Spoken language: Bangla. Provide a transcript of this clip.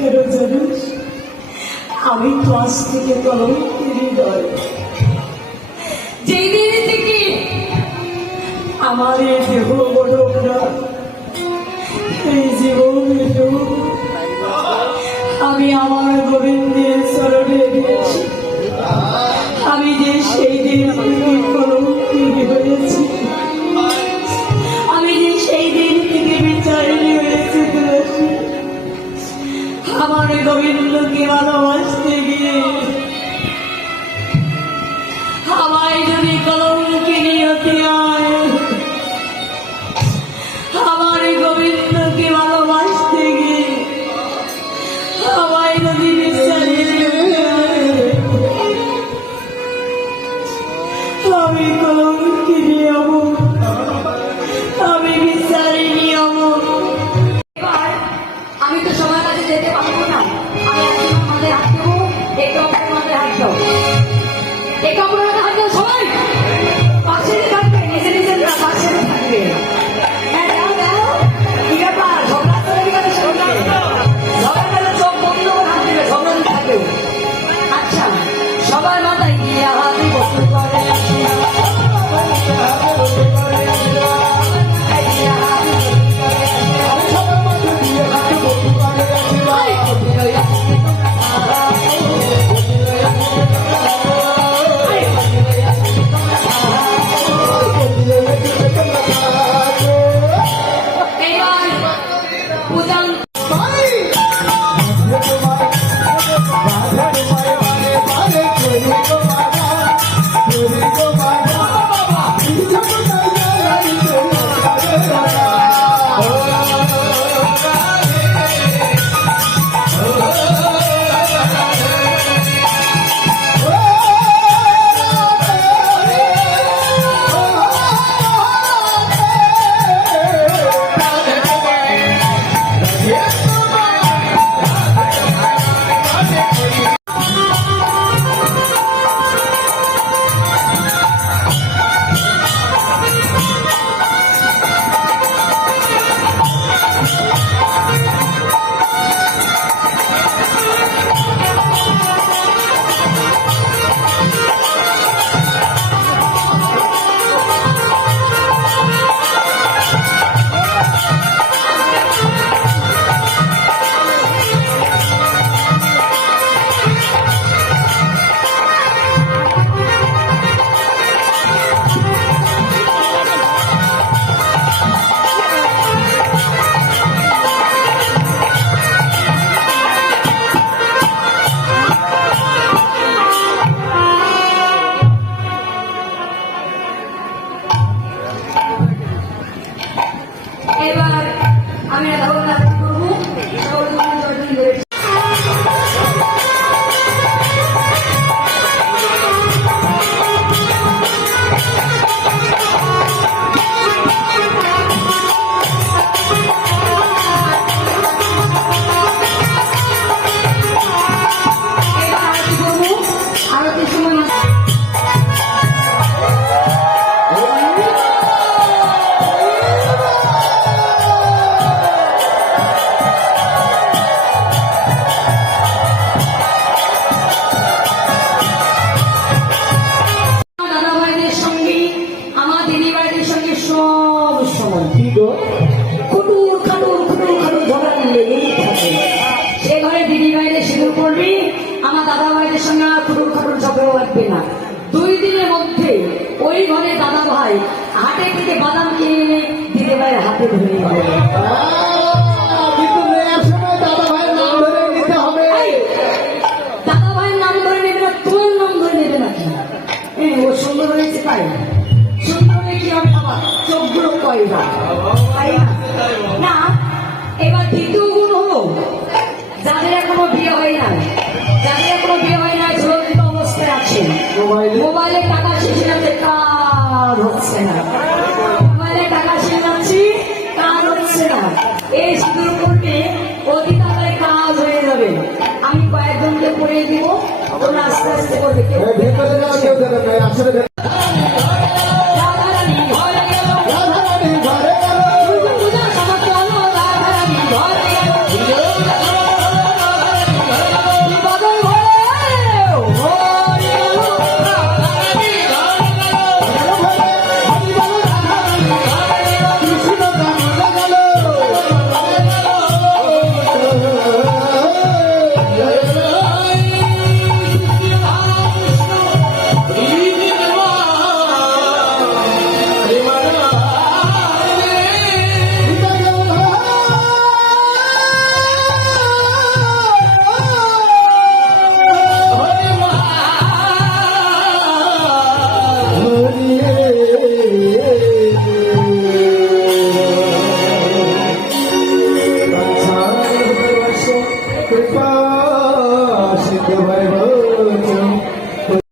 কেন আমি আজ থেকে তোমার হৃদয় যেই। দিন থেকে আমার এই দেহ বড়রা একে রাখা হাত সবাই সিঁদুর করবি আমার দাদা ভাইদের সঙ্গে আর খুটুর খাটুর ঝগড়া লাগবে না। দুই দিনের মধ্যে ওই ঘরে দাদা ভাই হাটে থেকে বাদাম কিনে এনে দিদি ভাইয়ের হাতে ধরে দাদা ভাইয়ের নাম ধরে নেবে না নাম ধরে নেবে নাকি এই, ও সুন্দর হয়েছে তাই। সুন্দর হয়ে কি হবে বাবা। চোখগুলো কয়বা তাই না? আছে মোবাইলে টাকা শেষে যাচ্ছে কাজ হচ্ছে না? মোবাইলে টাকা শেষে যাচ্ছে কাজ হচ্ছে না? এই সিঁদুর করতে অতি তাড়াতাড়ি কাজ হয়ে যাবে। আমি কয়েকজনকে পড়িয়ে দিব তোমরা আস্তে আস্তে করবে।